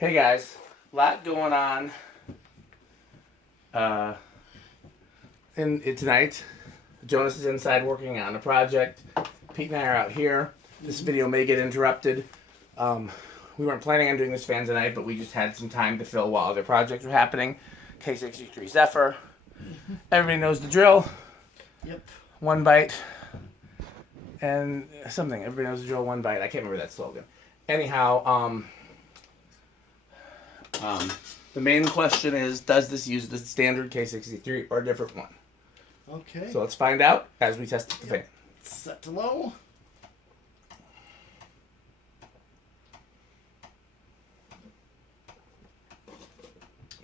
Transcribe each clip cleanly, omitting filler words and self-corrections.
Hey guys, a lot going on tonight. Jonas is inside working on a project. Pete and I are out here. This video may get interrupted. We weren't planning on doing this fan tonight, but we just had some time to fill while other projects were happening. K63 Zephyr. Everybody knows the drill. Yep. One bite. And something. Everybody knows the drill, one bite. I can't remember that slogan. Anyhow, the main question is, does this use the standard K63 or a different one? Okay. So let's find out as we test the fan. Set to low.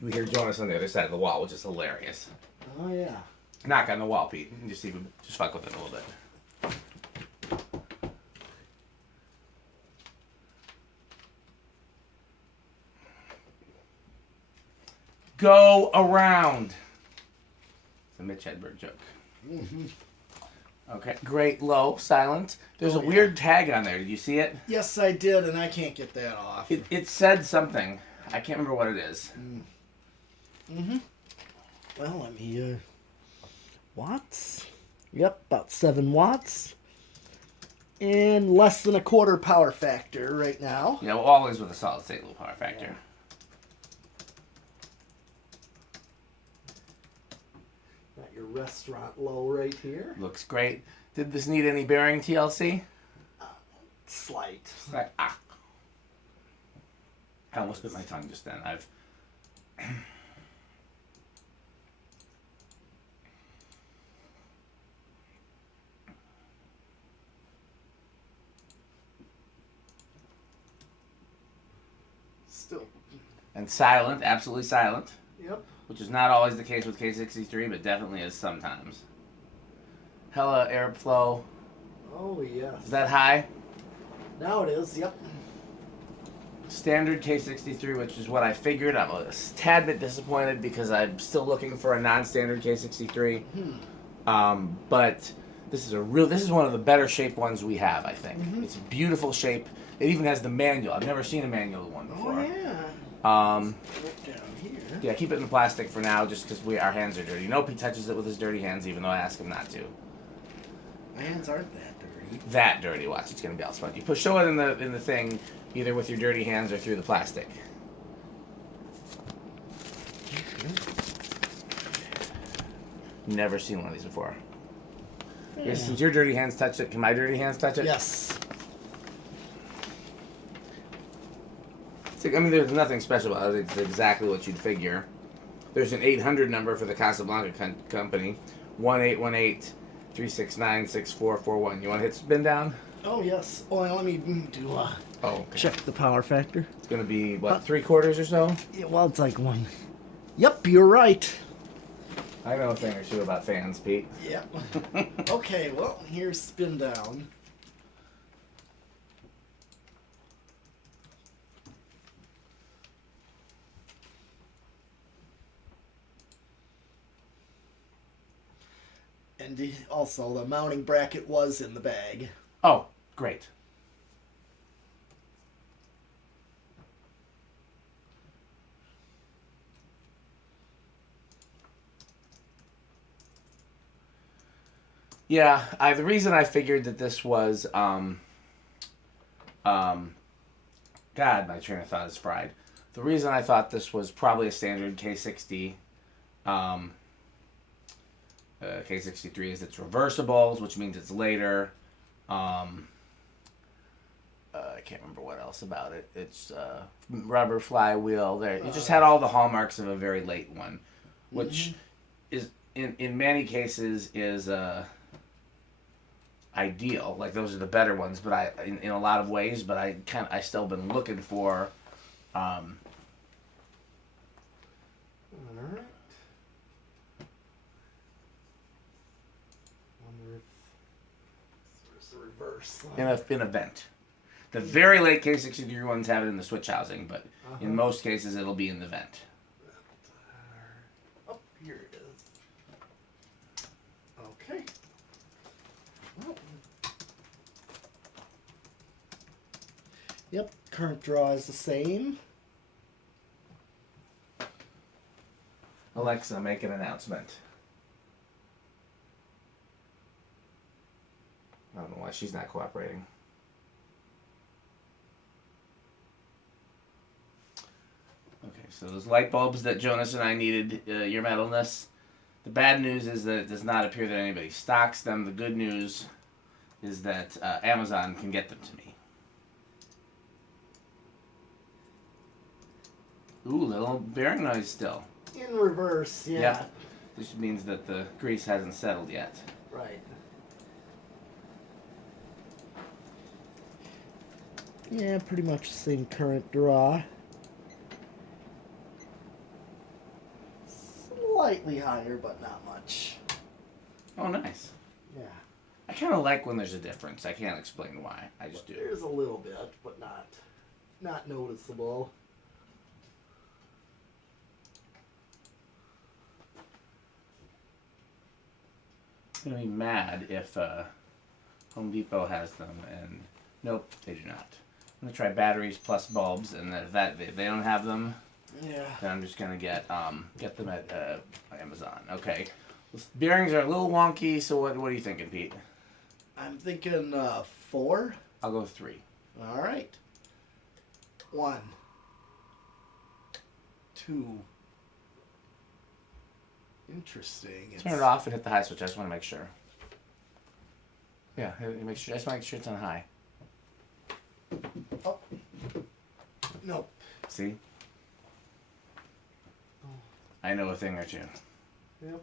We hear Jonas on the other side of the wall, which is hilarious. Oh yeah. Knock on the wall, Pete. And just fuck with it a little bit. Go around. It's a Mitch Hedberg joke. Mm-hmm. Okay, great, low, silent. There's a weird tag on there. Did you see it? Yes, I did, and I can't get that off. It said something. I can't remember what it is. Mm-hmm. Well, let me, watts. Yep, about 7 watts. And less than a quarter power factor right now. Yeah, well, always with a solid state low power factor. Yeah. Got your restaurant low right here. Looks great. Did this need any bearing TLC? Slight. Like, I almost bit my tongue just then. Still. And silent, absolutely silent. Yep. Which is not always the case with K63, but definitely is sometimes. Hella airflow. Oh, yes. Is that high? Now it is, yep. Standard K63, which is what I figured. I'm a tad bit disappointed because I'm still looking for a non-standard K63. But this is one of the better shaped ones we have, I think. It's a beautiful shape. It even has the manual. I've never seen a manual one before. Oh, yeah. Um, Right down here. Yeah, keep it in the plastic for now, just because our hands are dirty. Nope, he touches it with his dirty hands, even though I ask him not to. My hands aren't that dirty. That dirty. Watch, it's gonna be all spongy. Show it in the thing, either with your dirty hands or through the plastic. Never seen one of these before. Yeah, since your dirty hands touched it, can my dirty hands touch it? Yes. I mean, there's nothing special about it. It's exactly what you'd figure. There's an 800 number for the Casablanca company. 1-818-369-6441. You want to hit spin down? Oh, yes. Oh, let me do okay. Check the power factor. It's going to be, what, 3/4 or so? Yeah, well, it's like 1. Yep, you're right. I know a thing or two about fans, Pete. Yep. Okay, well, here's spin down. And also, the mounting bracket was in the bag. Oh, great. Yeah, the reason I figured that this was, God, my train of thought is fried. The reason I thought this was probably a standard K60, K63 is it's reversible, which means it's later. I can't remember what else about it. It's rubber flywheel. There, it just had all the hallmarks of a very late one, which is in many cases is ideal. Like those are the better ones, but in a lot of ways. But I still been looking for. All right. Wonder if there's a reverse. In a vent. The very late K63 ones have it in the switch housing, but in most cases it'll be in the vent. Oh, here it is. Okay. Well. Yep, current draw is the same. Alexa, make an announcement. I don't know why she's not cooperating. Okay, so those light bulbs that Jonas and I needed, your metalness. The bad news is that it does not appear that anybody stocks them. The good news is that Amazon can get them to me. Ooh, little bearing noise still. In reverse, yeah. Yep. This means that the grease hasn't settled yet. Right. Yeah, pretty much the same current draw. Slightly higher, but not much. Oh, nice. Yeah. I kind of like when there's a difference. I can't explain why. I just do. There's a little bit, but not noticeable. I'm gonna be mad if Home Depot has them, and nope, they do not. I'm gonna try batteries plus bulbs, and if they don't have them, Yeah. then I'm just gonna get them at Amazon. Okay, bearings are a little wonky. So what are you thinking, Pete? I'm thinking 4. I'll go 3. All right. 1, 2. Interesting. Turn it off and hit the high switch. I just want to make sure. Yeah, make sure. I just want to make sure it's on high. Oh. Nope. See? I know a thing or two. Yep.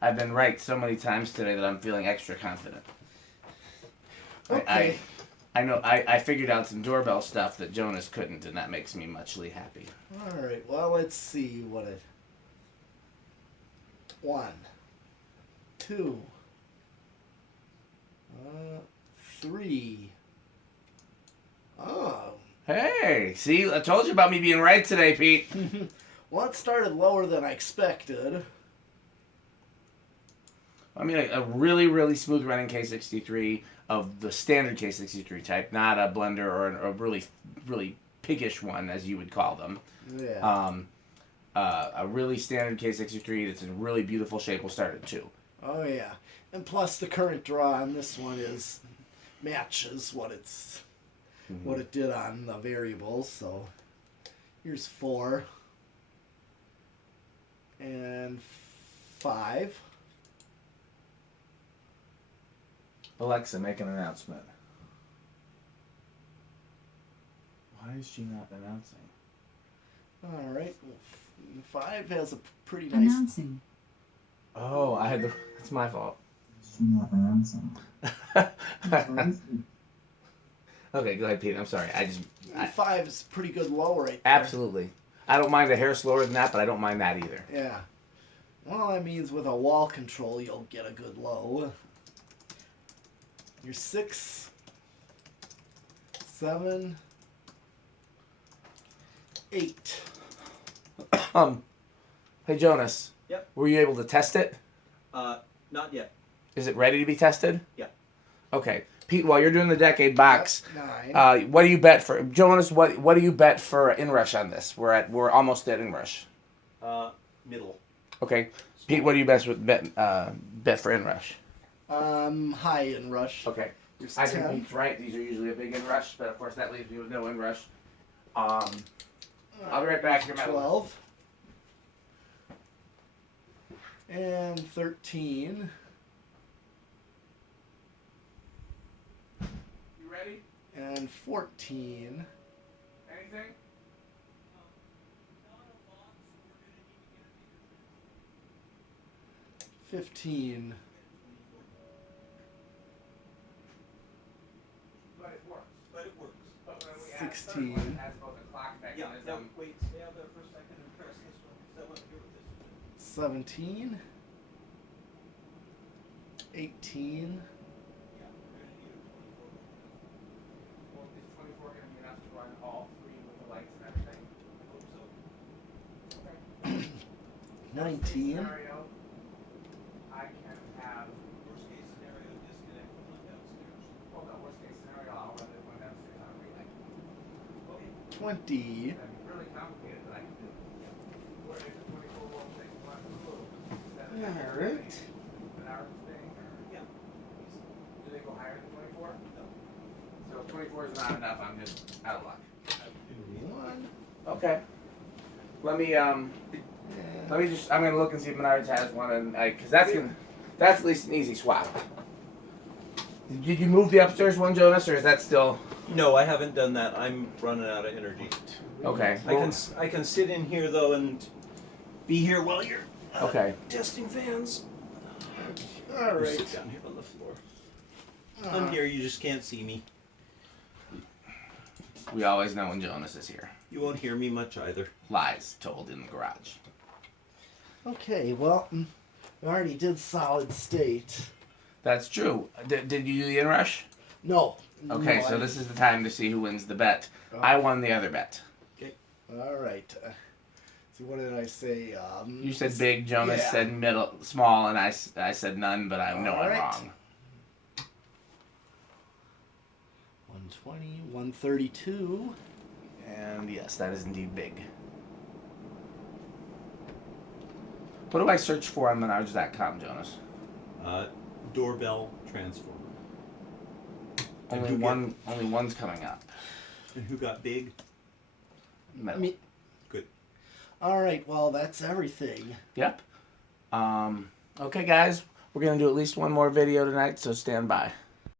I've been right so many times today that I'm feeling extra confident. Okay. I know. I figured out some doorbell stuff that Jonas couldn't, and that makes me muchly happy. All right. Well, let's see what it. 1, 2, 3. Oh. Hey, see, I told you about me being right today, Pete. Well, it started lower than I expected. I mean, a really, really smooth running K63 of the standard K63 type, not a blender or a really, really piggish one, as you would call them. Yeah. A really standard K63 that's in really beautiful shape will start at 2. Oh yeah, and plus the current draw on this one matches what what it did on the variables. So here's 4 and 5. Alexa, make an announcement. Why is she not announcing? All right, 5 has a pretty nice. Announcing. Oh, I had the. It's my fault. She's not announcing. Okay, go ahead, Pete. I'm sorry. 5 is pretty good low right there. Absolutely. I don't mind a hair slower than that, but I don't mind that either. Yeah. Well, that means with a wall control, you'll get a good low. Your 6, 7, 8. Hey Jonas. Yep. Were you able to test it? Not yet. Is it ready to be tested? Yeah. Okay, Pete. While you're doing the decade box, 9. what do you bet for Jonas? What do you bet for Inrush on this? We're almost at Inrush. Middle. Okay, Pete. What do you bet for Inrush? High in rush. Okay. Here's I think 10. Pete's right. These are usually a big Inrush, but of course that leaves me with no Inrush. I'll be right back. Your medal. 12. And 13. You ready? And 14. Anything? 15. But it works. But it works. But when we 16. Add both the clock Yeah. mechanism. Now, wait. Stay out there for a second and press this one because I want to hear what this is. 17. 18. Yeah. We're going to need a 24 volt. Well, is 24 going to be enough to run all 3 with the lights and everything? I hope so. Okay. 19. Scenario, I can have. Worst case scenario, disconnect the one downstairs. Well, no, worst case scenario, I'll run the one downstairs on a relay. Okay. 20. That'd be really complicated, but I can do it. Where is the 24 volt thing? Alright. Yeah. Do they go higher than 24? No. So if 24 is not enough, I'm just out of luck. One. Okay. Let me just. I'm gonna look and see if Menards has one, and because that's at least an easy swap. Did you move the upstairs one, Jonas, or is that still? No, I haven't done that. I'm running out of energy. Okay. I can sit in here though and be here while you're Okay. testing fans. Or Alright. sit down here on the floor. I'm here. You just can't see me. We always know when Jonas is here. You won't hear me much either. Lies told in the garage. Okay, well, we already did solid state. That's true. Did you do the inrush? No. Okay, no, so I- this is the time to see who wins the bet. Oh. I won the other bet. Alright. See, what did I say? You said big, Jonas yeah. said middle, small, and I said none, but I know I'm Alright. wrong. 120, 132. And yes, that is indeed big. What do I search for on Menards.com, Jonas? Doorbell transformer. And Only who one. Only one's coming up. And who got big? Middle. Me. Good. Alright, well, that's everything. Yep. Okay, guys, we're gonna do at least one more video tonight, so stand by.